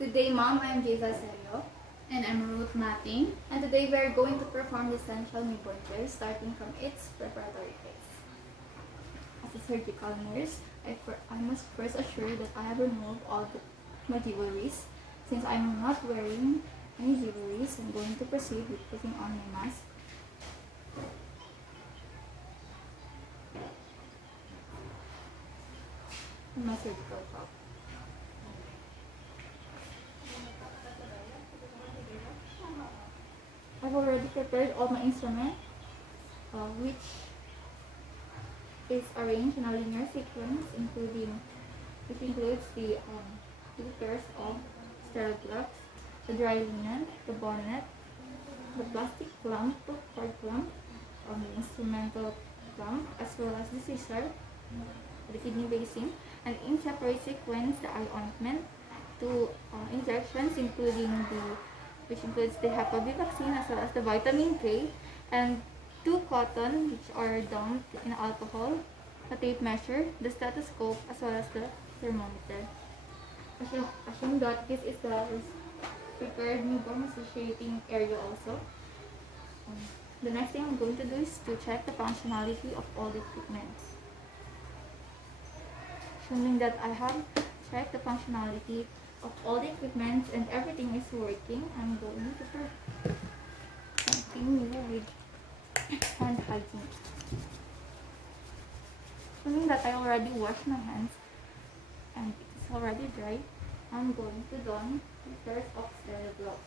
Good day, Mom. I'm Jeza Serio. And I'm Ruth Mating. And today we are going to perform the essential newborn care starting from its preparatory phase. As a surgical nurse, I must first assure that I have removed all my jewelries. Since I'm not wearing any jewelries, I'm going to proceed with putting on my mask. And my surgical cap. I've already prepared all my instruments, which is arranged in a linear sequence, which includes the two pairs of sterile gloves, the dry linen, the bonnet, the plastic clamp, cord clamp, the instrumental clamp, as well as the scissor, the kidney basin, and in separate sequence the eye ointment, two injections which includes the Hep B vaccine as well as the vitamin K, and two cotton which are dumped in alcohol, a tape measure, the stethoscope as well as the thermometer. Assume that this is the prepared newborn associating area also. The next thing I'm going to do is to check the functionality of all the equipment. Assuming that I have checked the functionality of all the equipment and everything is working, I'm going to continue with hand hygiene. Assuming that I already washed my hands and it is already dry, I'm going to don the pairs of sterile gloves.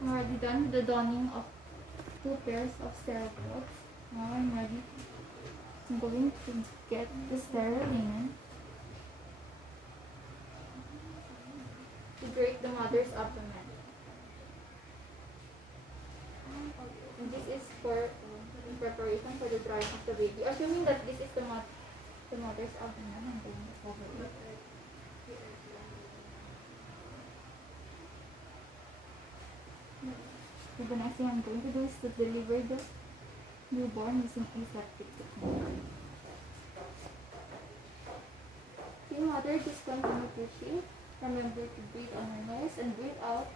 I'm already done with the donning of two pairs of sterile gloves. Now I'm ready I'm going to get the sterile linen to drape the mother's abdomen. And this is for preparation for the drying of the baby. Assuming that this is the mother's abdomen, I'm going to cover it. So the next thing I'm going to do is to deliver the newborn using aseptic technique. The mother discontinue pushing. Remember to breathe on your nose and breathe out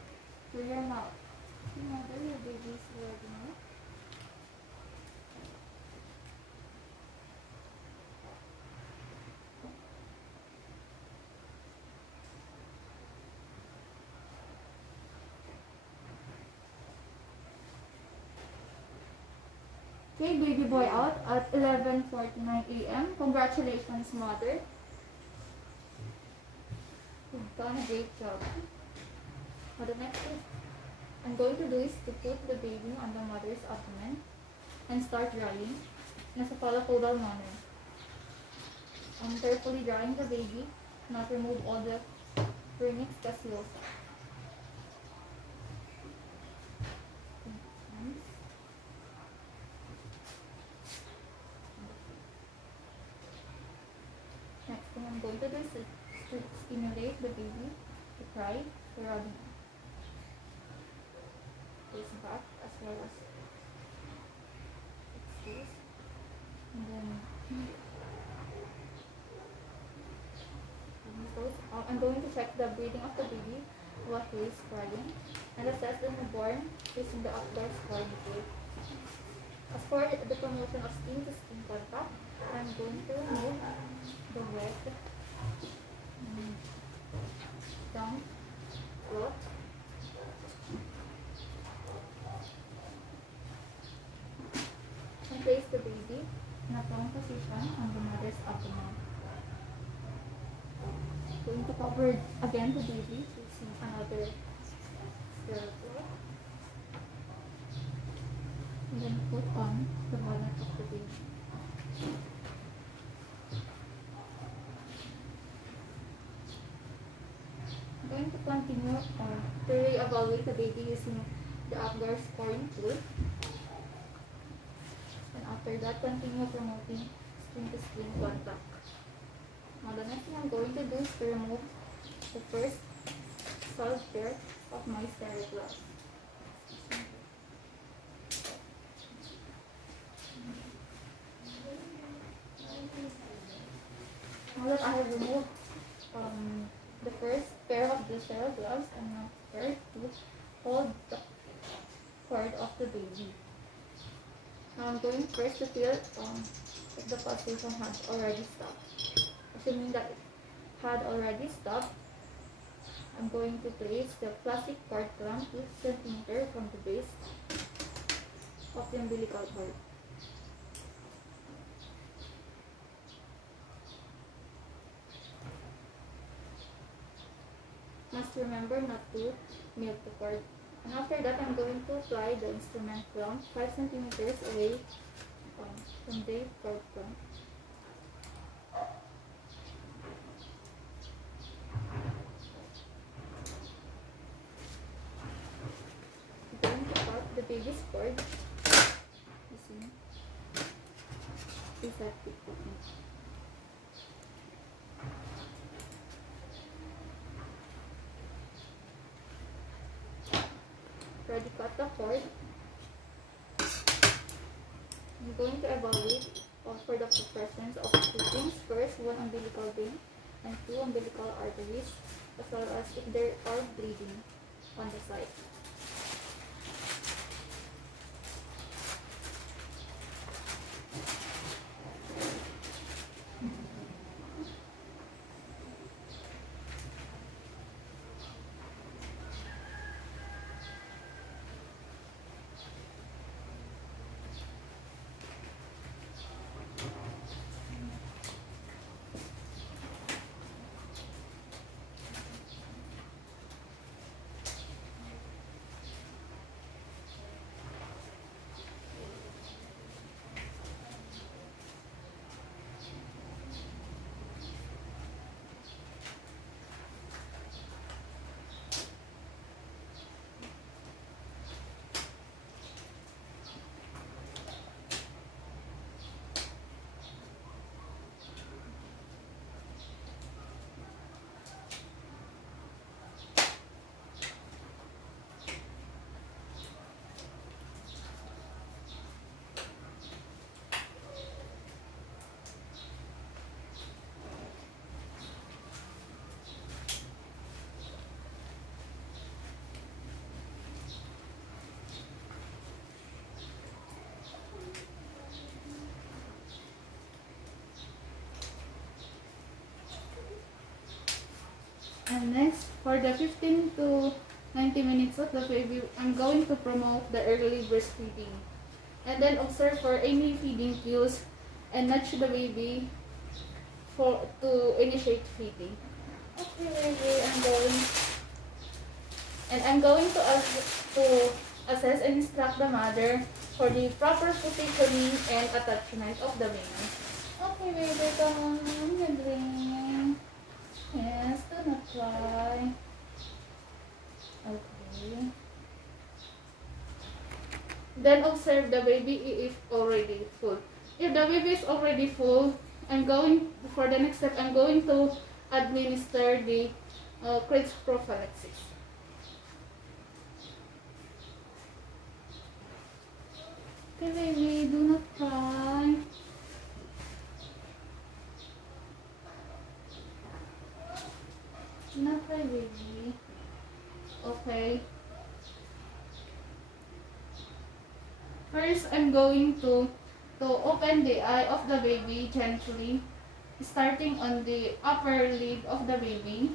through your mouth. The mother, your baby is ready now. Okay, baby boy out at 11:49 a.m. Congratulations, mother. You've done a great job. Now the next thing I'm going to do is to put the baby on the mother's abdomen and start drying in a cephalopodal manner. I'm carefully drying the baby, not remove all the vernix caseosa. Next thing I'm going to do is to stimulate the baby to cry by rubbing his back as well as its face. And then I'm going to check the breathing of the baby while he is crying and assess the newborn using the updoor scoring tool. As for the promotion of skin-to-skin contact, I'm going to remove the wet down cloth and place the baby in a prone position on the mother's abdomen. Going to cover again the baby using another sterile cloth and then put on the bonnet of the baby. I'm going to continue to re-evaluate the baby using the Apgar scoring tool. And after that, continue promoting skin-to-skin contact. Now the next thing I'm going to do is to remove the first solid pair of my sterile gloves. Now that I have removed the first pair of the sterile gloves, I'm now prepared to hold the cord of the baby. Now I'm going first to feel if the pulsation has already stopped. Assuming that it had already stopped, I'm going to place the plastic cord clamp 2 cm from the base of the umbilical cord. Must remember not to milk the cord. And after that, I'm going to apply the instrument clamp 5 cm away from the cord clamp. I'm going to cut the baby's cord using aseptic technique. Already cut the cord. I'm going to evaluate for the presence of 2 things. First, 1 umbilical vein and 2 umbilical arteries, as well as if there are bleeding on the side. And next, for the 15 to 90 minutes of the baby, I'm going to promote the early breastfeeding. And then observe for any feeding cues and nudge the baby to initiate feeding. Okay, baby, I'm going to assess and instruct the mother for the proper positioning and attachment of the baby. Okay, baby, come on, you drink. Yes, do not cry. Okay. Then observe the baby if already full. If the baby is already full, for the next step, I'm going to administer the crates prophylaxis. Okay, baby, do not cry. Do not cry, baby. Okay. First, I'm going to open the eye of the baby gently, starting on the upper lid of the baby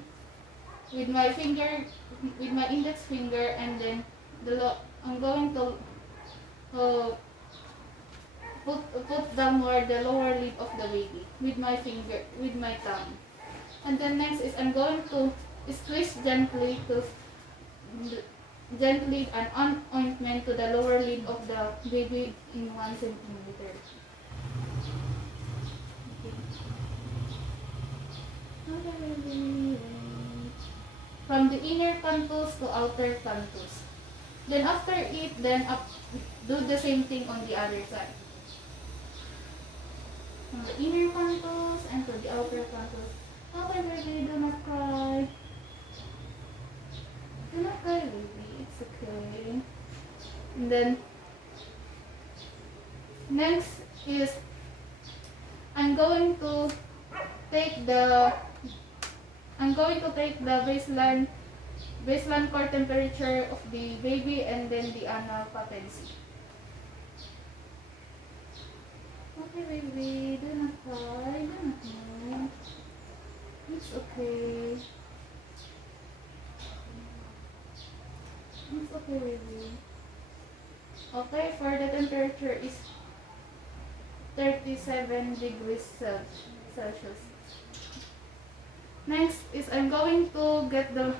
with my index finger, and then I'm going to put downward the lower lid of the baby with my thumb. And then next is I'm going to squeeze gently an ointment to the lower lid of the baby in 1 centimeter. Okay. From the inner canthus to outer canthus. Then after it, do the same thing on the other side. From the inner canthus and to the outer canthus. Okay, baby, do not cry. Do not cry, baby. It's okay. And then next is I'm going to take the baseline core temperature of the baby and then the anal patency. Okay, baby, do not cry, do not cry. It's okay. It's okay, baby. Okay, for the temperature is 37 degrees Celsius. Next is I'm going to get the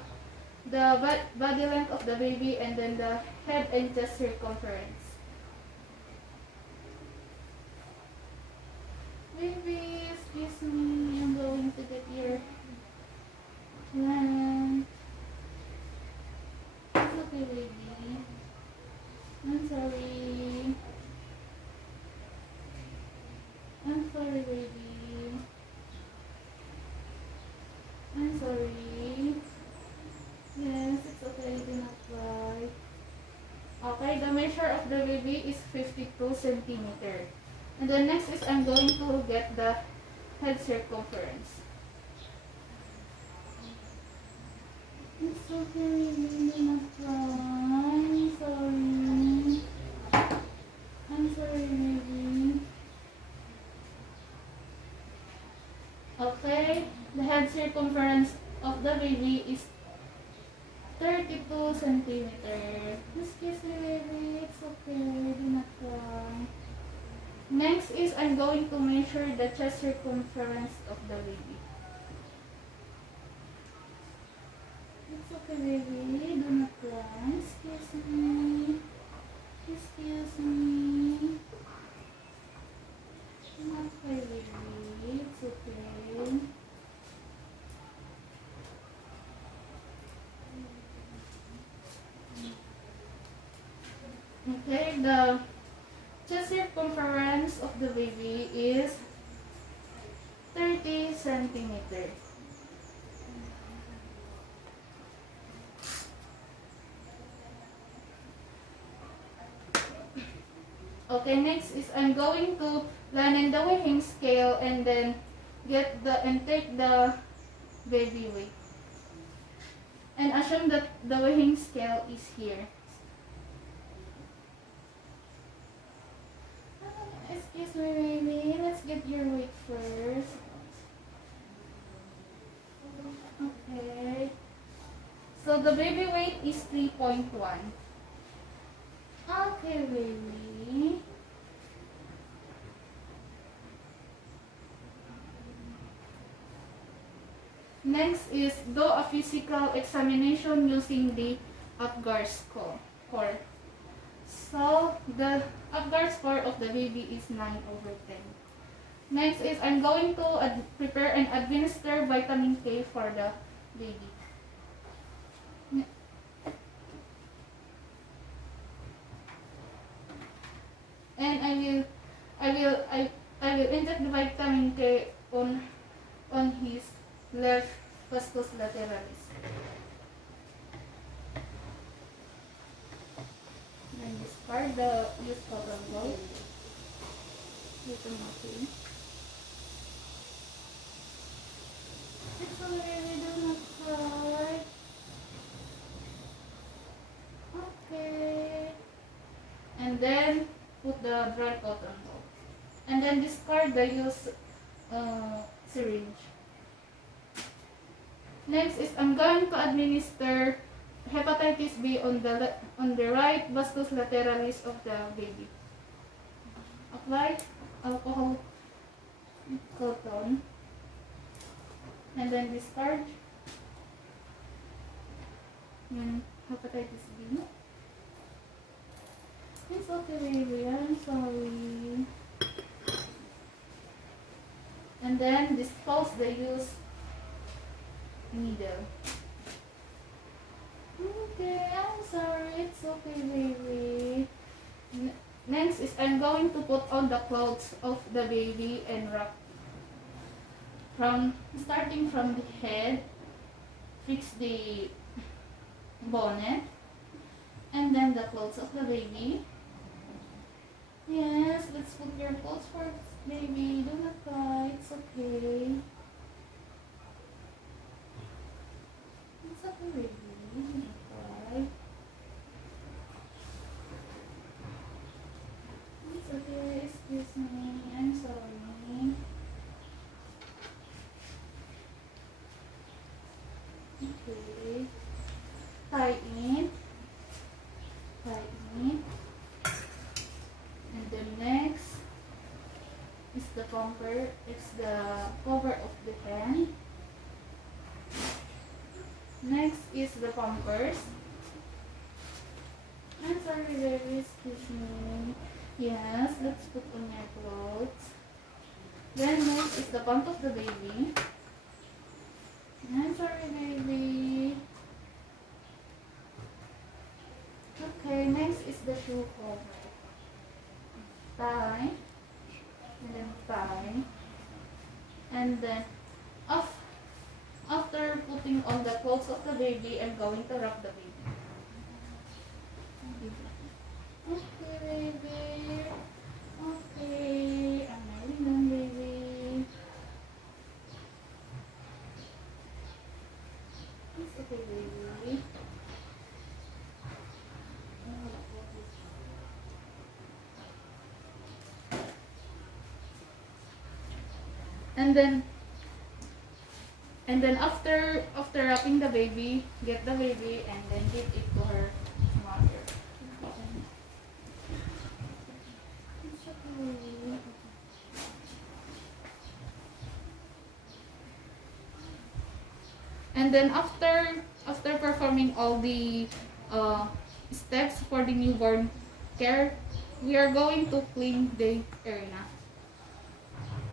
body length of the baby and then the head and chest circumference. Baby, excuse me, I'm going to get your length. It's okay, baby. I'm sorry. I'm sorry, baby. I'm sorry. Yes, it's okay, do not cry. Okay, the measure of the baby is 52 centimeters. And the next is I'm going to get the head circumference. It's okay, baby, do not cry. I'm sorry. I'm sorry, baby. Okay, the head circumference of the baby is 32 centimeters. Excuse me, baby. It's okay. Do not cry. Next is I'm going to measure the chest circumference of the baby. It's okay, baby. Do not cry. Excuse me. Excuse me. Do not cry, baby. It's okay. Okay, the chest circumference of the baby is 30 centimeters. Okay, next is I'm going to line in the weighing scale and then take the baby weight. And assume that the weighing scale is here. Excuse me, baby. Let's get your weight first. Okay. So the baby weight is 3.1. Okay, baby. Next is do a physical examination using the Apgar score. So the Apgar score of the baby is 9/10. Next is I'm going to prepare and administer vitamin K for the baby. And I will inject the vitamin K on his left vastus lateralis. Then discard the used cotton ball. Vitamin K. It's already do not cry. Okay. And then put the dry cotton ball. And then discard the used syringe. Next is I'm going to administer hepatitis B on the right vastus lateralis of the baby. Apply alcohol cotton and then discard hepatitis B. It's okay, baby. I'm sorry. And then dispose the used needle. Okay, I'm sorry. It's okay, baby. Next is I'm going to put on the clothes of the baby and wrap starting from the head, fix the bonnet, and then the clothes of the baby. Yes, let's put your clothes first, baby. Do not cry. It's okay. It's okay, baby. Do not cry. It's okay. Excuse me. I'm sorry. Okay. Tie in. And then next is the cover. It's the cover of the pen. Next is the pampers. I'm sorry, baby. Excuse me. Yes, let's put on your clothes. Then next is the pant of the baby. I'm sorry, baby. Okay, next is the shoe cover. Tie. And then tie. And then after putting on the clothes of the baby, I'm going to wrap the baby. Okay, baby. Okay. I'm nearly done, baby. It's okay, baby. And then after wrapping the baby, get the baby and then give it to her mother. And then after performing all the steps for the newborn care, we are going to clean the arena.